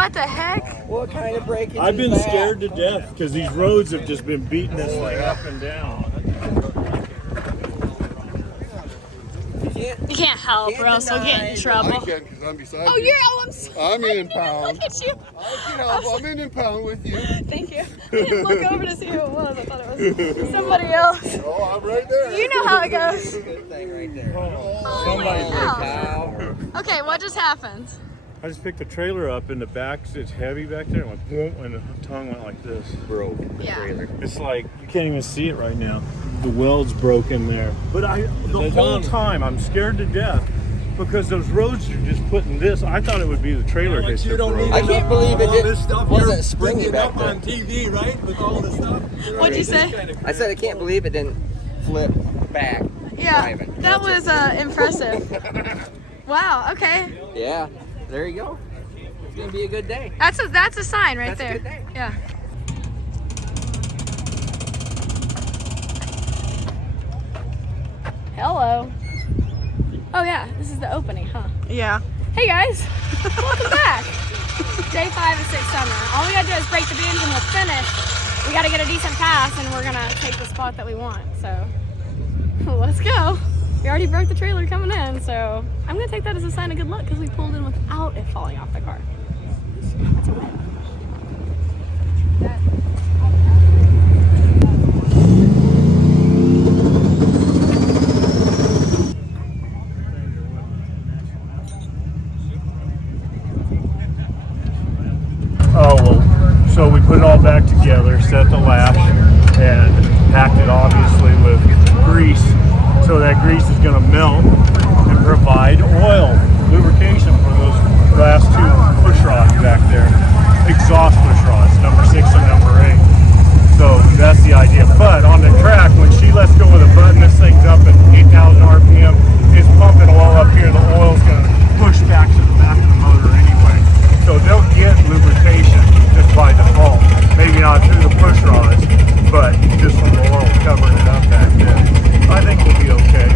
What the heck? What kind of breakage I've been is that? scared to death because these roads have just been beating us like up and down. You can't help or else we'll get in trouble. I can because I'm beside Oh, you. I'm sorry. I'm in impound. Look at you. I can help. I'm in impound with you. Thank you. I didn't look over to see who it was. I thought it was somebody else. Oh, I'm right there. You know how it goes. Good thing right there. Somebody Wow. Okay, what just happened? I just picked the trailer up and the back, it's heavy back there, and went boom, and the tongue went like this. Broke the Yeah. trailer. It's like, you can't even see it right now. The weld's broken there. But the whole time, I'm scared to death because those roads are just putting this. I thought it would be the trailer hitch that broke. I can't believe it all this stuff wasn't springy you're back up there. on TV, right? With all this stuff. What'd you say? I said I can't believe it didn't flip back. Yeah, driving. that was impressive. Wow, okay. Yeah, there you go. It's gonna be a good day. That's a sign right That's a there. good day. Yeah. Hello. Oh yeah, this is the opening, huh? Yeah. Hey guys, welcome back. Day 5 of 6 summer. All we gotta do is break the beams and we'll finish. We gotta get a decent pass and we're gonna take the spot that we want. So let's go. We already broke the trailer coming in, so I'm gonna take that as a sign of good luck because we pulled in without it falling off the car. That's a win. Oh, well, so we put it all back together, set the lash, and packed it obviously with grease. So that grease is going to melt and provide oil, lubrication for those last 2 push rods back there. Exhaust push rods, number 6 and number 8. So that's the idea. But on the track, when she lets go with a button, this thing's up at 8,000 RPM. It's pumping oil up here. The oil's going to push back to the back of the motor anyway. So they'll get lubrication just by default. Maybe not through the push rods, but just from the oil covering it up back there. I think we'll be okay.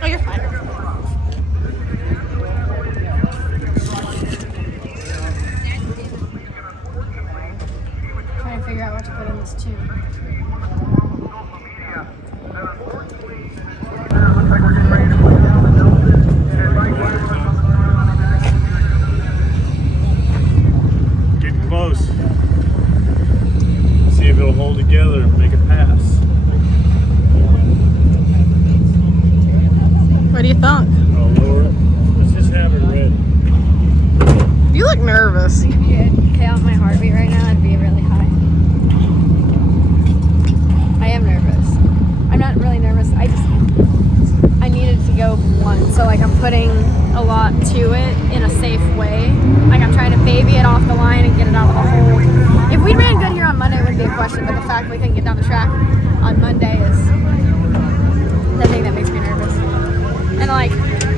Oh, you're fine. Trying to figure out what to put in this tube. Getting close. See if it'll hold together and make a pass. What do you think? Oh, lower it. Let's just have it ready. You look nervous. If you could count my heartbeat right now, it'd be really high. I am nervous. I'm not really nervous. I needed to go one, so like I'm putting a lot to it in a safe way. Like I'm trying to baby it off the line and get it out of the hole. If we ran good here on Monday, it wouldn't be a question, but the fact we couldn't get down the track on Monday is the thing that makes me nervous. And like,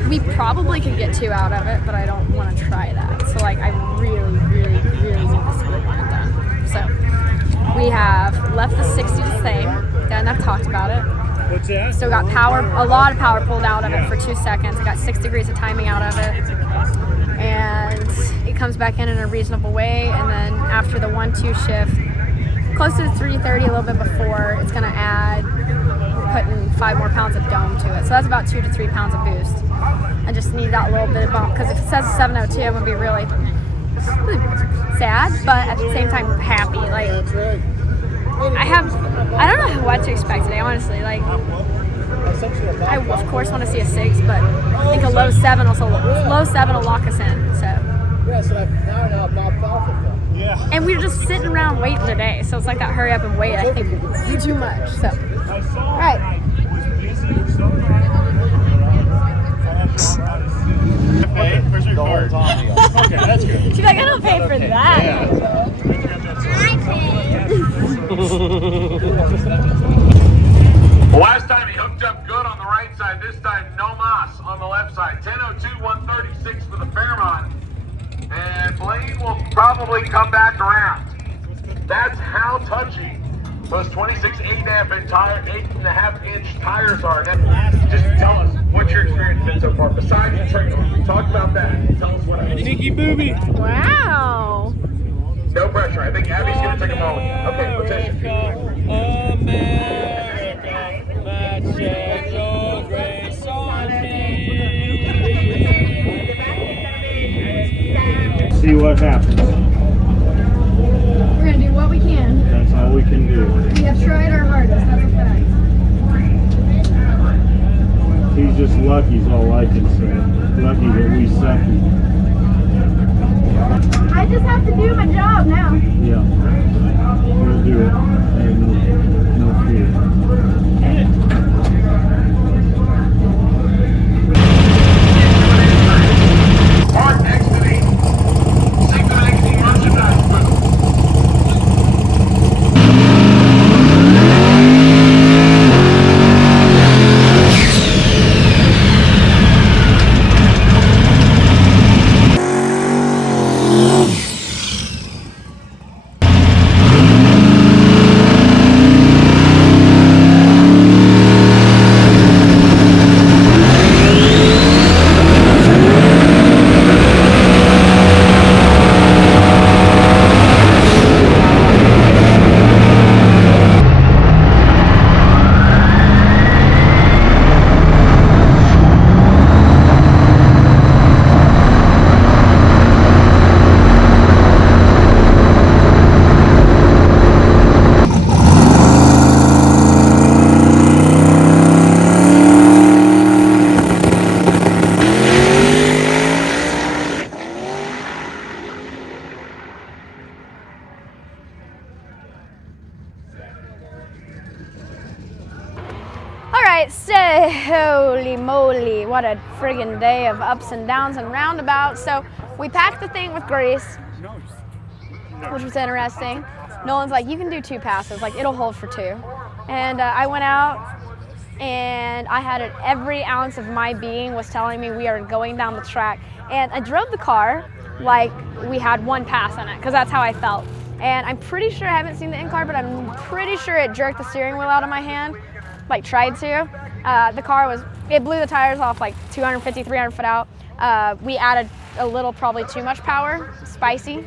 we probably could get 2 out of it, but I don't want to try that. So like, I really, really, really need this split line done. So we have left the 60 the same, and I've talked about it. What's that? So got power, a lot of power pulled out of it for 2 seconds. I got 6 degrees of timing out of it. And it comes back in a reasonable way. And then after the 1-2 shift, close to 330, a little bit before, it's gonna add, we're putting 5 more pounds of dome to it. So that's about 2 to 3 pounds of boost. I just need that little bit of bump, because if it says 702, I'm gonna be really sad, but at the same time happy. Like, I don't know what to expect today, honestly. Like, I of course want to see a 6, but I think a low 7 will lock us in. So. Yeah. And we were just sitting around waiting today, so it's like that hurry up and wait. I think we do too much. So, all right. Okay, where's your card? Okay, that's good. She's like, I don't pay for that. Well, last time he hooked up good on the right side. This time, no mas on the left side. 10:02, 136 for the Fairmont. And Blaine will probably come back around. That's how touchy Those 26 8.5-inch tires are. Just tell us what your experience been so far. Besides the trade-off, we talked about that. Tell us what else. Nicky Booby. Wow. No pressure. I think Abby's going to take a moment. Okay, position. America, that shed your grace on me. See what happens. We're gonna do what we can. That's all we can do. We have tried our hardest, that's a fact. He's just lucky is all I can say. Lucky that we second. I just have to do my job now. Yeah. We'll do it. And no fear. Mark exiting. Synchronizing merchandise booth. So, holy moly, what a friggin' day of ups and downs and roundabouts. So we packed the thing with grease, which was interesting. Nolan's like, you can do 2 passes, like it'll hold for 2. And I went out and I had it, every ounce of my being was telling me we are going down the track. And I drove the car like we had 1 pass in it, because that's how I felt. And I'm pretty sure, I haven't seen the in-car, but I'm pretty sure it jerked the steering wheel out of my hand, like tried to. The car was, it blew the tires off like 250, 300 foot out. We added a little, probably too much power, spicy.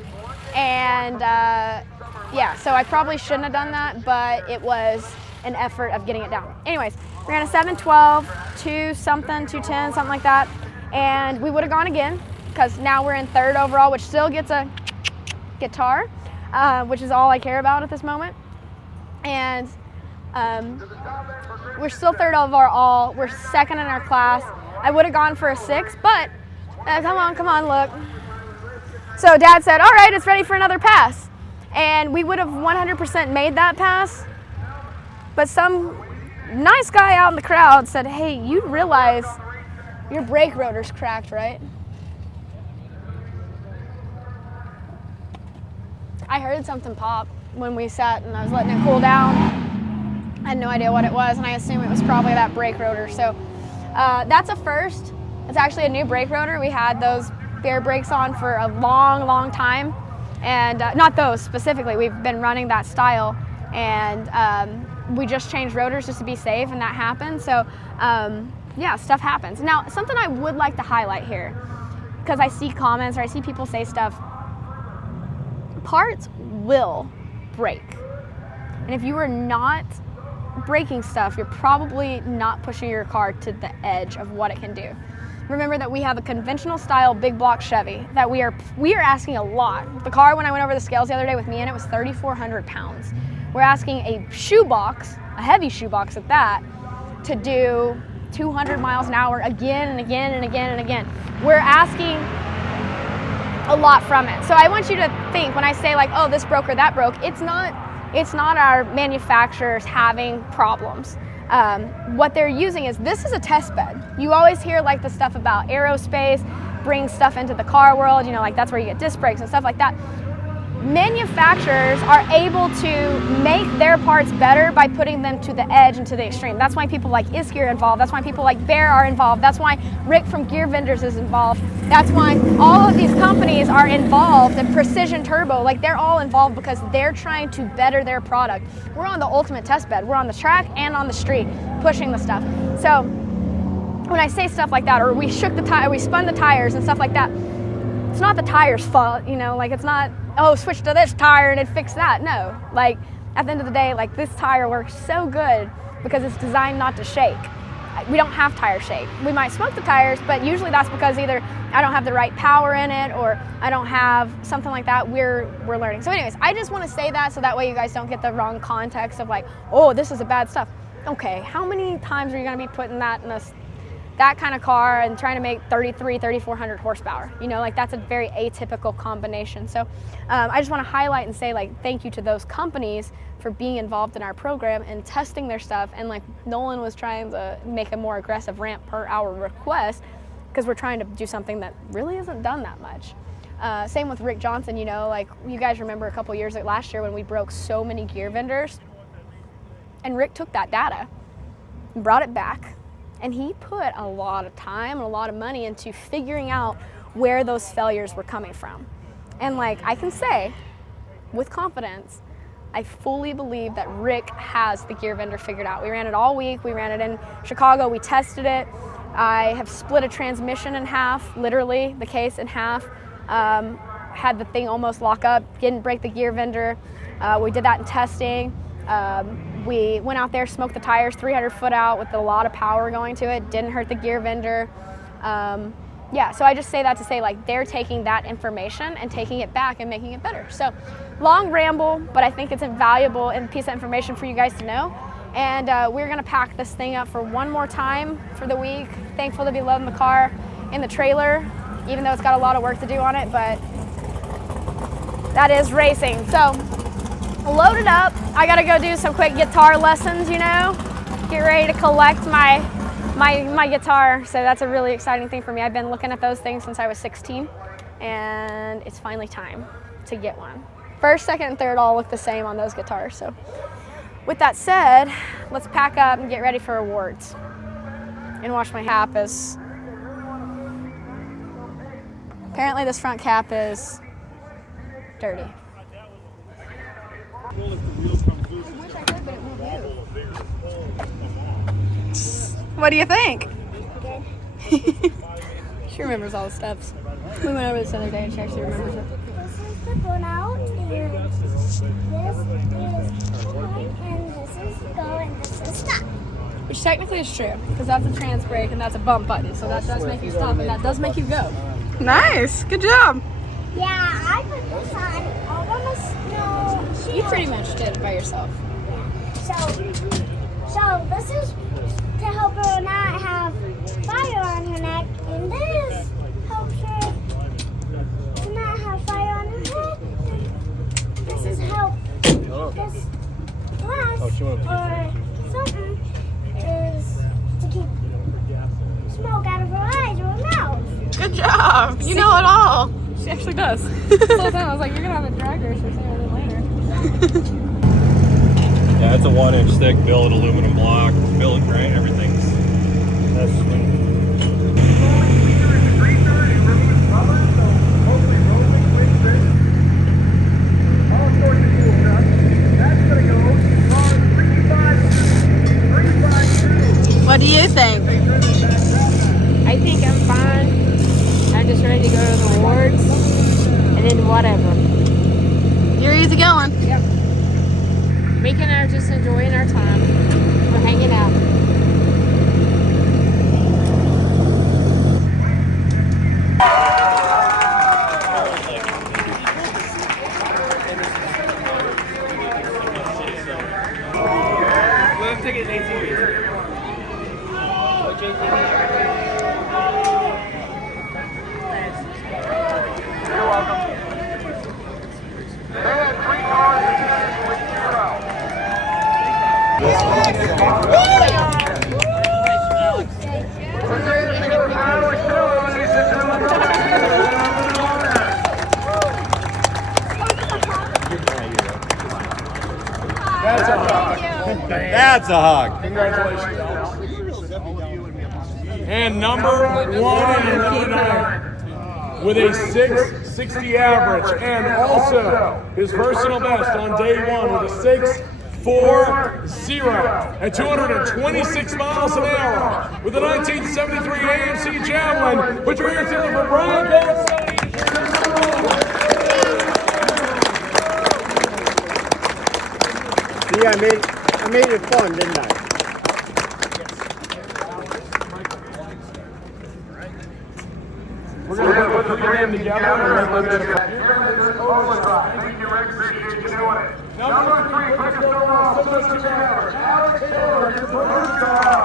And yeah, so I probably shouldn't have done that, but it was an effort of getting it down. Anyways, we ran a 712, 210, something like that. And we would have gone again, because now we're in 3rd overall, which still gets a guitar, which is all I care about at this moment. And we're still 3rd overall. We're 2nd in our class. I would have gone for a 6, but come on, look. So Dad said, all right, it's ready for another pass. And we would have 100% made that pass, but some nice guy out in the crowd said, hey, you realize your brake rotor's cracked, right? I heard something pop when we sat and I was letting it cool down. I had no idea what it was, and I assume it was probably that brake rotor. So that's a first. It's actually a new brake rotor. We had those bare brakes on for a long time, and not those specifically. We've been running that style, and we just changed rotors just to be safe, and that happened. So yeah, stuff happens. Now, something I would like to highlight here, because I see comments or I see people say stuff, parts will break. And if you are not breaking stuff, you're probably not pushing your car to the edge of what it can do. Remember that we have a conventional style big block Chevy that we are asking a lot. The car, when I went over the scales the other day with me in it, was 3,400 pounds. We're asking a shoebox, a heavy shoebox at that, to do 200 miles an hour again and again and again and again. We're asking a lot from it. So I want you to think, when I say like, oh, this broke or that broke, it's not our manufacturers having problems. What they're using is, this is a test bed. You always hear like the stuff about aerospace, bring stuff into the car world, you know, like that's where you get disc brakes and stuff like that. manufacturers are able to make their parts better by putting them to the edge and to the extreme. That's why people like Isgear involved. That's why people like Bear are involved. That's why Rick from Gear Vendors is involved. That's why all of these companies are involved, and Precision Turbo, like they're all involved because they're trying to better their product. We're on the ultimate test bed. We're on the track and on the street pushing the stuff. So when I say stuff like that, or we shook the tire, we spun the tires and stuff like that, it's not the tire's fault, you know, like it's not, oh, switch to this tire and it fixed that. No, like at the end of the day, like this tire works so good because it's designed not to shake. We don't have tire shake. We might smoke the tires, but usually that's because either I don't have the right power in it or I don't have something like that. We're learning. So anyways, I just want to say that so that way you guys don't get the wrong context of like, oh, this is a bad stuff. Okay, how many times are you going to be putting that in that kind of car and trying to make 3,400 horsepower? You know, like that's a very atypical combination. So I just want to highlight and say like thank you to those companies for being involved in our program and testing their stuff. And like Nolan was trying to make a more aggressive ramp per hour request because we're trying to do something that really isn't done that much. Same with Rick Johnson, you know, like you guys remember a couple years like last year when we broke so many gear vendors, and Rick took that data and brought it back, and he put a lot of time and a lot of money into figuring out where those failures were coming from. And like I can say with confidence, I fully believe that Rick has the gear vendor figured out. We ran it all week. We ran it in Chicago. We tested it. I have split a transmission in half, literally the case in half. Had the thing almost lock up, didn't break the gear vendor. We did that in testing. We went out there, smoked the tires 300 foot out with a lot of power going to it. Didn't hurt the gear vendor. Yeah, so I just say that to say like they're taking that information and taking it back and making it better. So long ramble, but I think it's a valuable and piece of information for you guys to know. And we're gonna pack this thing up for one more time for the week. Thankful to be loading the car in the trailer, even though it's got a lot of work to do on it, but that is racing. So load it up. I gotta go do some quick guitar lessons, you know, get ready to collect my guitar. So that's a really exciting thing for me. I've been looking at those things since I was 16, and it's finally time to get one. First, second, and third all look the same on those guitars. So with that said, let's pack up and get ready for awards. And wash my cap is, apparently this front cap is dirty. What do you think? She remembers all the steps. We went over this other day and she actually remembers it. This is the burnout, and this is point, and this is go, and this is stop. Which technically is true, because that's a trans brake and that's a bump button, so that does make you stop and that does make you go. Nice, good job. Yeah, I put this on all by myself. No, You pretty much did it by yourself. So this is to help her not have fire on her neck, and this helps her to not have fire on her head. This is help this glass or something is to keep smoke out of her eyes or her mouth. Good job. You know it all. She actually does. The whole time I was like, you're going to have a drag race or something later. Yeah, it's a 1-inch thick billet aluminum block. Billet gray, everything's. That's sweet. What do you think? I think I'm fine. I'm just ready to go to the awards and then whatever. You're easy going. Yep. Meek and I are just enjoying our time. We're hanging out. You're welcome. They had 3 cars with 0. That's a hug. Congratulations, Alex. And number 1 in Illinois with a 660 average, and also his personal best on day 1 with a 640 at 226 miles an hour with a 1973 AMC Javelin. Put your hands together for Brian Goldstein. See, I made it fun, didn't I? We're going to put the 3 in together and let them Thank you, Rick. Appreciate you doing it. Number 3, quickest overall, 72 average. Alex Taylor, your first job.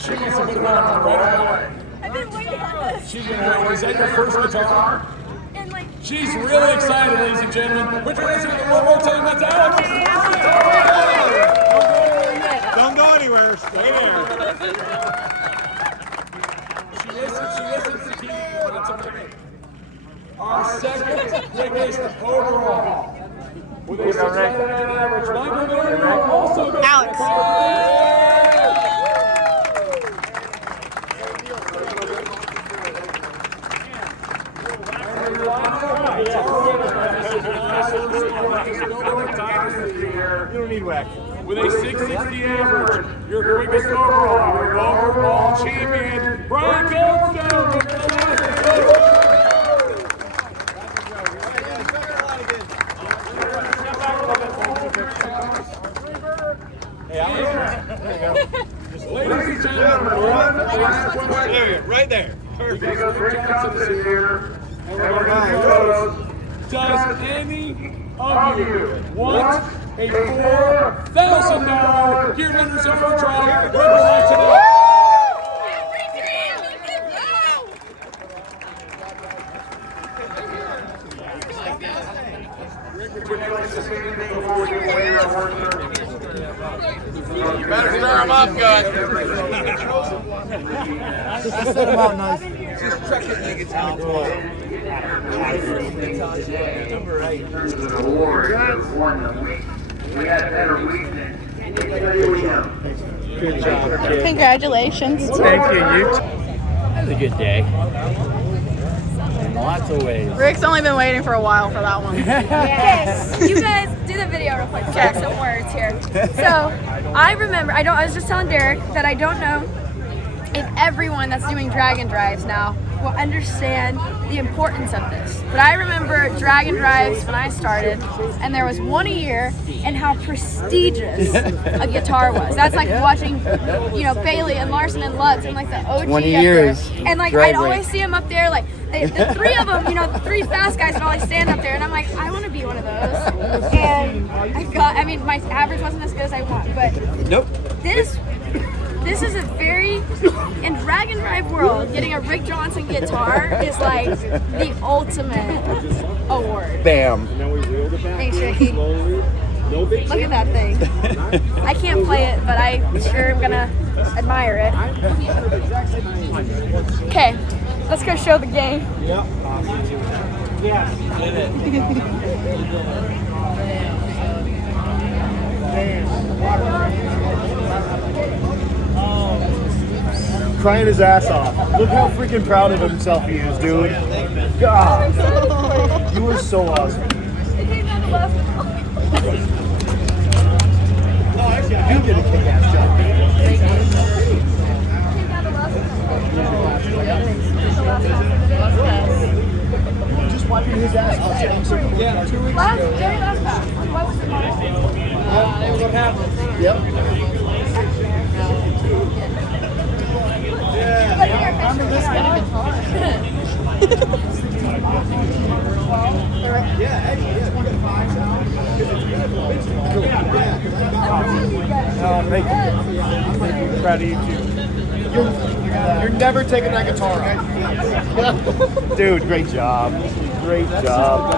She wants to put it on right away. I've been waiting on this. She's been waiting. Is that your first guitar? And like, She's really excited, ladies and gentlemen. Put your hands together one more time. That's Alex. Don't go anywhere. Stay there. She listens to keep. That's okay. Our second quickest overall. With a 600 average. Michael Miller also goes Alex. You don't need wax. With a 660 average, your quickest overall, your overall champion, Brian Goldstone. Ladies and gentlemen, Right there. Perfect. Johnson is here, and we're going to photos. Does any of you want a $4,000 Gear Vendors Overdrive with us today? You better stir him up good. We had a better week than Good job, kid. Congratulations. Thank you. That was a good day. In lots of ways. Rick's only been waiting for a while for that one. yes, you guys do the video real quick. Check some words here. So, I remember, I was just telling Derek that I don't know if everyone that's doing Dragon Drives now will understand the importance of this. But I remember Dragon Drives when I started, and there was one a year, and how prestigious a guitar was. That's like watching, Bailey and Larson and Lutz and like the OG 20 up there. years. And like Driveway. I'd always see them up there, like the 3 of them, the 3 fast guys would always stand up there, and I'm like, I want to be one of those. And my average wasn't as good as I want, but Nope. this is a very, in Dragon Drive world, getting a Rick Johnson guitar is like the ultimate award. Bam. Thanks, Ricky. Look at that thing. I can't play it, but I sure am gonna admire it. Okay, let's go show the game. Crying his ass off. Look how freaking proud of himself he is, dude. God. You were so awesome. You did a kick-ass job. Just wiping his ass off. Yeah, 2 weeks ago. What was the model? Yep. Remember this guy? Thank you. I'm proud of you too. You're never taking that guitar off. Dude, great job. Great job.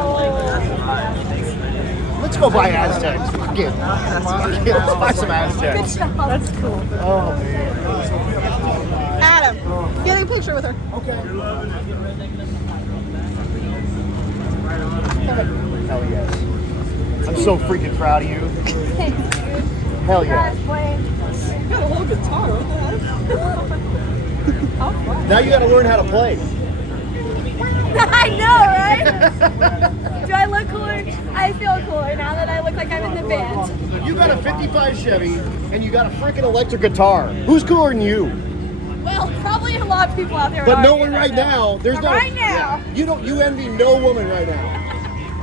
Let's go buy Aztecs. Fuck it. Let's buy some Aztecs. That's cool. Oh man. Adam, you gotta picture with her. Hell yes. I'm so freaking proud of you. Hell yeah. You got a whole guitar. What the heck? Now you gotta learn how to play. I know, right? Do I look cooler? I feel cooler now that I look like I'm in the band. You got a 55 Chevy and you got a freaking electric guitar. Who's cooler than you? Well, probably a lot of people out there. But are no arguing one right that. now. There's no. Right now. Yeah. You envy no woman right now.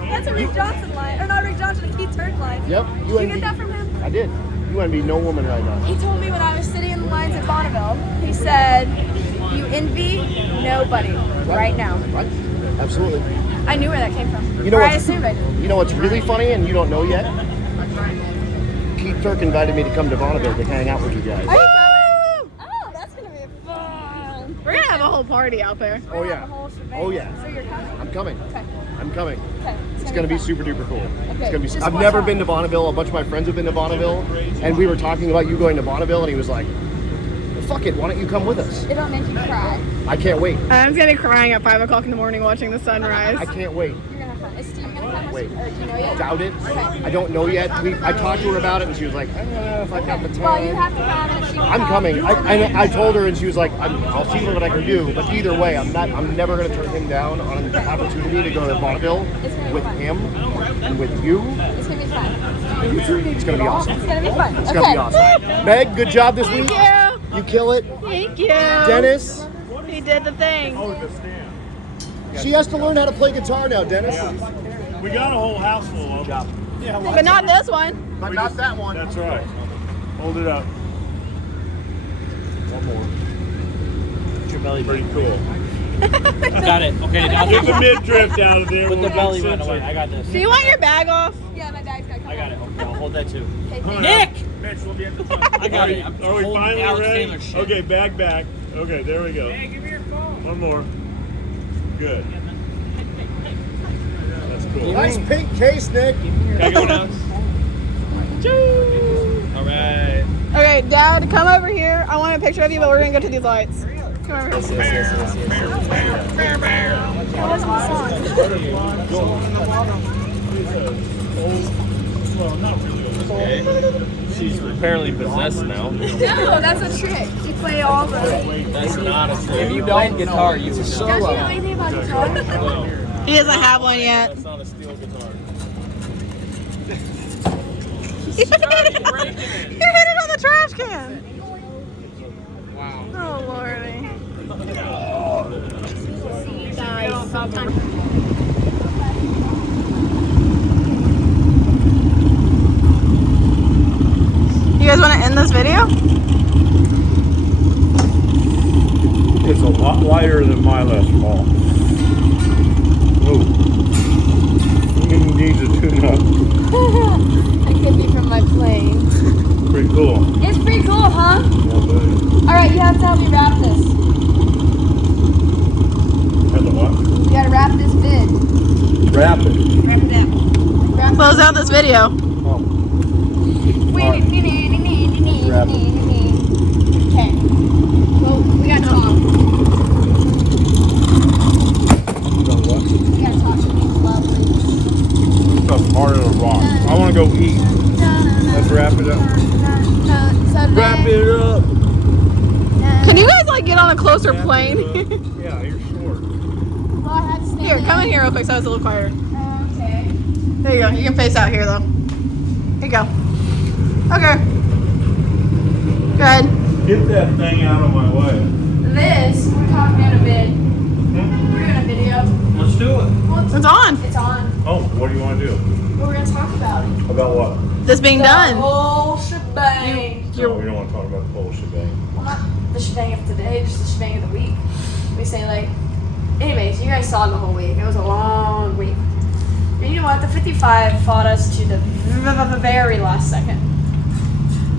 That's a Rick Johnson line, or not Rick Johnson, a Keith Turk line. Yep. Did you get that from him? I did. You envy no woman right now. He told me when I was sitting in the lines at Bonneville, he said, you envy nobody right now. Right. Absolutely. I knew where that came from. You know or I what? assumed I did. You know what's really funny and you don't know yet? Keith Turk invited me to come to Bonneville to hang out with you guys. Are you coming? Oh, that's going to be fun. We're gonna have a whole party out there. Oh yeah. Oh yeah. So you're coming? I'm coming. Okay. I'm coming. Okay. It's gonna be super duper cool. It's gonna be. Just I've watch never out. been to Bonneville. A bunch of my friends have been to Bonneville, and we were talking about you going to Bonneville, and he was like, well, "Fuck it, why don't you come with us?" It'll make you cry. I can't wait. I'm gonna be crying at 5 o'clock in the morning watching the sunrise. I can't wait. You're going to have fun. Is Steve going to come? Wait. Or do you know yet? Doubt it. Okay. I don't know yet. I talked to her about it, and she was like, "I don't know if I've got the time." Well, you have to come, and if she I'm coming. I told her, and she was like, "I'll see what I can do." But either way, I'm never gonna turn him down on an opportunity to go to Bonneville with him and with you. It's going to be fun. It's gonna be awesome. It's going to be fun. It's gonna be awesome. Meg, good job this week. Thank you. You kill it. Thank you. Dennis, He did the thing. she has to learn how to play guitar now. Dennis, We got a whole house full of them. Yeah, But not this one. but not that one. That's right. Hold it up. One more. Put your belly Pretty button. cool. Got it. Okay, now Get the mid-drift out of there. put the We'll belly get button away. censored. I got this. Do you want your bag off? Yeah, my bag's got to come. I got it. Okay, I'll hold that too. Okay, Nick! Mitch, we'll be at the front. I got it. I'm Are we holding finally Alex ready? Taylor shit. Okay, bag back. Okay, there we go. Hey, give me your phone. One more. Good. That's cool. Nice pink case, Nick. Can I go now? All right. Okay, Dad, come over here. I want a picture of you, but we're gonna go to these lights. Come over here. She's apparently possessed now. No, that's a trick. You play all the. That's not a thing. If you played guitar, you would Don't you know anything about guitar? No, He doesn't have one yet. that's not a steel guitar. You hit it on the trash can. Wow. Oh, Lordy. You guys want to end this video? It's a lot lighter than my Les Paul. Ooh. It needs a tune-up. It could be from my plane. Pretty cool. It's pretty cool, huh? Yeah, buddy. All right, you have to help me wrap this. Had the what? You gotta wrap this vid. Wrap it. Wrap it up. Wrap Close out this video. Oh. Okay. Well, we gotta talk. You know what? We gotta talk. It's lovely. Stuff's harder than rock. I want to go eat. Let's wrap it up. Wrap it up. Can you guys like get on a closer plane? Yeah, you're short. Well, I had to stand Here, come in here real quick so it's a little quieter. Okay. There you go. You can face out here though. Here you go. Okay. Good. Get that thing out of my way. This, we're talking in a vid. We're doing a video. Let's do it. Well, It's on. It's on. Oh, what do you want to do? We're gonna talk about it. About what? This being The done. whole shebang. No, we don't want to talk about the whole shebang. Well, not the shebang of today, just the shebang of the week. We say like, anyways, you guys saw the whole week. It was a long week. And you know what? The 55 fought us to the very last second.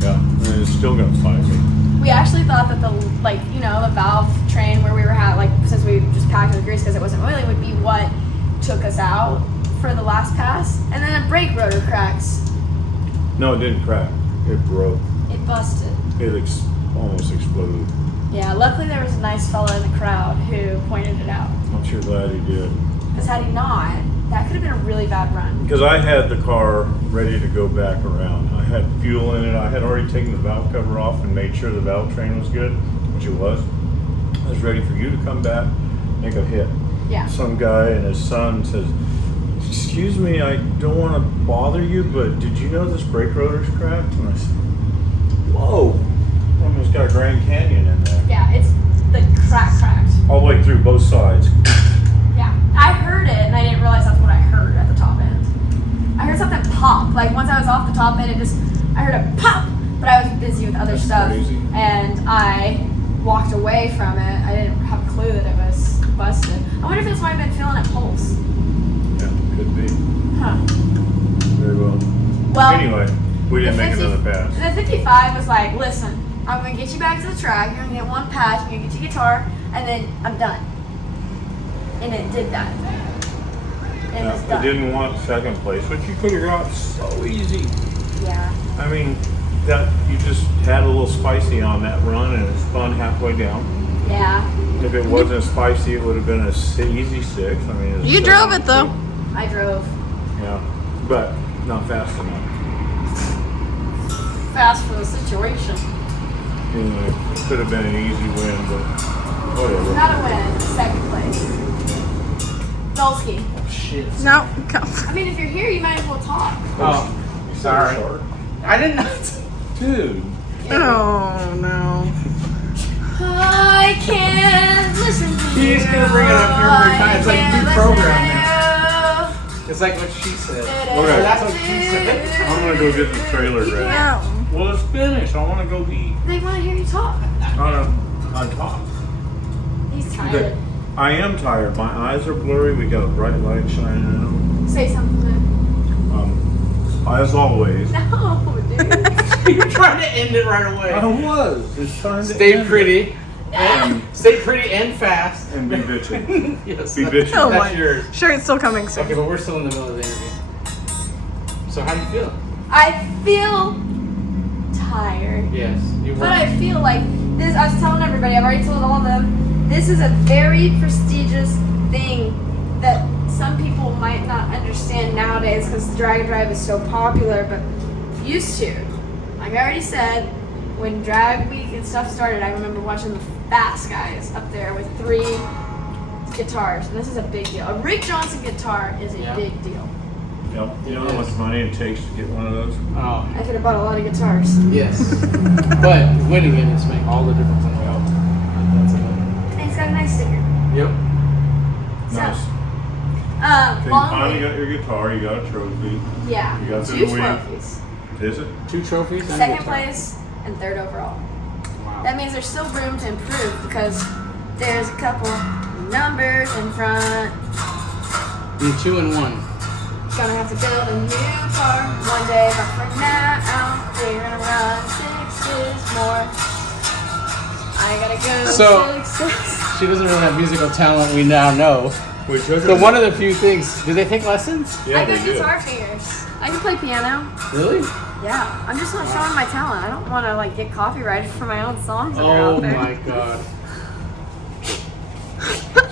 Yeah, and it's still gonna fight me. We actually thought that the the valve train where we were at, like since we just packed it with grease because it wasn't oily, would be what took us out for the last pass. And then a brake rotor cracks. No, it didn't crack. It broke. It busted. It almost exploded. Yeah, luckily there was a nice fella in the crowd who pointed it out. I'm sure glad he did. Because had he not, that could have been a really bad run. Because I had the car ready to go back around. I had fuel in it. I had already taken the valve cover off and made sure the valve train was good, which it was. I was ready for you to come back, make a hit. Yeah. Some guy and his son says, "Excuse me, I don't want to bother you, but did you know this brake rotor's cracked?" And I said, "Whoa, almost got a Grand Canyon in there." Yeah, it's the cracked. All the way through both sides. Yeah, I heard it and I didn't realize that's what I heard at the top end. I heard something pop. Like once I was off the top end, I heard a pop, but I was busy with other stuff. Crazy. And I walked away from it. I didn't have a clue that it was busted. I wonder if that's why I've been feeling it pulse. Yeah, could be. Huh. Very well. Well, Anyway, we didn't make another pass. The 55 was like, listen, I'm going to get you back to the track. You're going to get one pass. You're going to get your guitar, and then I'm done. And it did that. And it's I done. didn't want second place, which you could have got so easy. Yeah. I mean, that you just had a little spicy on that run, and it spun halfway down. Yeah. If it wasn't spicy, it would have been a easy 6. I mean, You drove it though. I drove. Yeah, but not fast enough. Fast for the situation. Anyway, it could have been an easy win, but whatever. Not a win. Second place. Dolsky. Shit. No, go. I mean, if you're here, you might as well talk. Oh, sorry. I didn't know. Dude. Oh no. I can't listen to you. She's gonna bring it up here every time. It's like I you can't program listen it. It's like what she said. Okay. That's what she said. I'm gonna go get the trailer ready. No. Well, it's finished. I want to go be They want to hear you talk. on top. He's tired. I am tired. My eyes are blurry. We got a bright light shining Say something. in them. As always. No, dude. You're trying to end it right away. I was just trying to Stay end pretty. Stay pretty and fast. it and be bitchy. Yes. Be bitchy. Oh That's my. yours. Sure, it's still coming soon. Okay, but we're still in the middle of the interview. So how do you feel? I feel tired. Yes. You But I feel like this, I was telling everybody, I've already told all of them, this is a very prestigious thing that some people might not understand nowadays because drag drive is so popular, but used to. Like I already said, when drag week and stuff started, I remember watching the fast guys up there with 3 guitars, and this is a big deal. A Rick Johnson guitar is a big deal. Yep. You know how much money it takes to get one of those? Oh. I could have bought a lot of guitars. Yes. But winning it is making all the difference in the world. That's it. And he's got a nice sticker. Yep. So, Nice. So you long finally way- got your guitar. You got a trophy. Yeah, You got 2 through the week. trophies. Is it? 2 trophies. and a Second guitar. place and 3rd overall. Wow. That means there's still room to improve because there's a couple numbers in front. You're 2 and 1. Gonna have to build a new car one day, but for now, we're gonna run 6s more. I gotta go So- 6s. She doesn't really have musical talent. We now know. So one of the few things. Do they take lessons? Yeah, I they got do. guitar fingers. I can play piano. Really? Yeah, I'm just not showing my talent. I don't want to like get copyrighted for my own songs that are Oh out there. my god.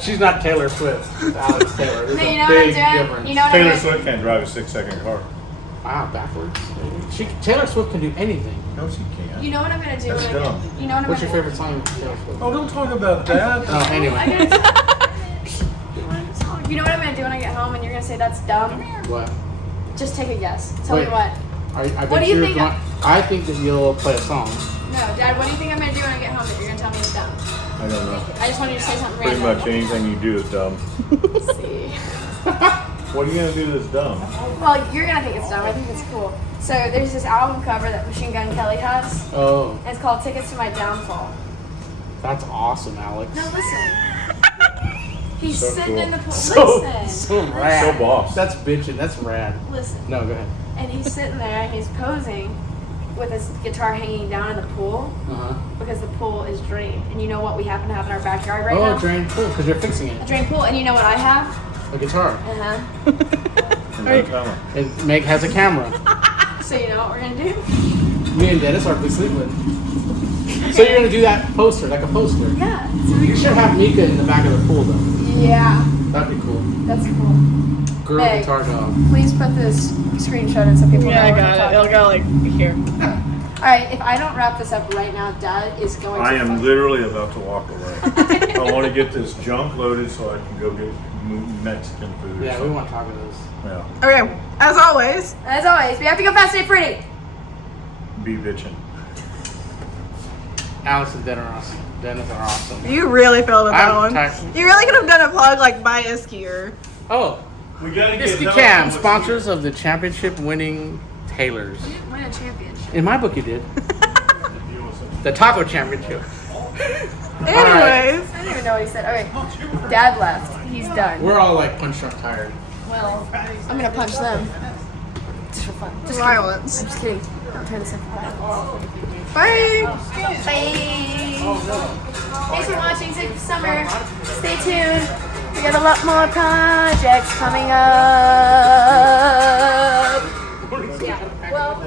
She's not Taylor Swift. It's Alex Taylor. There's Hey, a you know what I'm big doing? difference. You know what Taylor I'm doing? Swift can't drive a 6-second car. Wow, backwards. Taylor Swift can do anything. No, she can't. You know what I'm gonna do? That's when I dumb. get, you know what I'm What's your gonna favorite song of Taylor Swift? Oh, don't talk about that. Oh, anyway. You know what I'm gonna do when I get home and you're gonna say that's dumb? What? Just take a guess. Tell Wait. me what. I What bet do you you're think going, I think that you'll play a song. No, Dad, what do you think I'm gonna do when I get home that you're gonna tell me it's dumb? I don't know. I just want you to say something Pretty random. much anything you do is dumb. Let's see. What are you gonna do that's dumb? Well, you're gonna think it's dumb. I think it's cool. So there's this album cover that Machine Gun Kelly has. Oh, And it's called Tickets to My Downfall. that's awesome, Alex. No, listen. He's So sitting cool. in the pool. So Listen. rad. So boss. That's bitchin'. That's rad. Listen. No, go ahead. And he's sitting there and he's posing with his guitar hanging down in the pool Uh-huh. because the pool is drained. And you know what we happen to have in our backyard right now? Oh, drain pool, because you're fixing A it. drain pool. And you know what I have? A guitar. Uh-huh. And no talent. And Meg has a camera. So you know what we're gonna do? Me and Dennis are asleep with. Okay, So you're gonna do that poster, like a poster? Yeah. You should have Mika in the back of the pool though. Yeah. That'd be cool. That's cool. Girl Meg, guitar dog. please put this screenshot in so people know. Yeah, I what I'm got it. talking It'll go like here. All right, if I don't wrap this up right now, Dad is going to. I am literally about to walk away. I want to get this junk loaded so I can go get Mexican food. Yeah, we want tacos. Yeah. Okay, as always. As always, we have to go fast and pretty. Be bitching. Alex and Dennis are awesome. You really failed at that I'm one. tired. You really could have done a plug like by Iski or. Oh, We gotta get Iski Noah Cam, with sponsors of the championship winning Taylors. You didn't win a championship. In my book, you did. The taco championship. Anyways. I don't even know what he said. Okay, Dad left. He's done. We're all like punch drunk tired. Well, I'm gonna punch them. Just for fun. Just Violence. kidding. I'm just kidding. Don't turn this into violence. Bye. Bye. Thanks for watching Sick Summer. Stay tuned. We got a lot more projects coming up. Yeah. Well,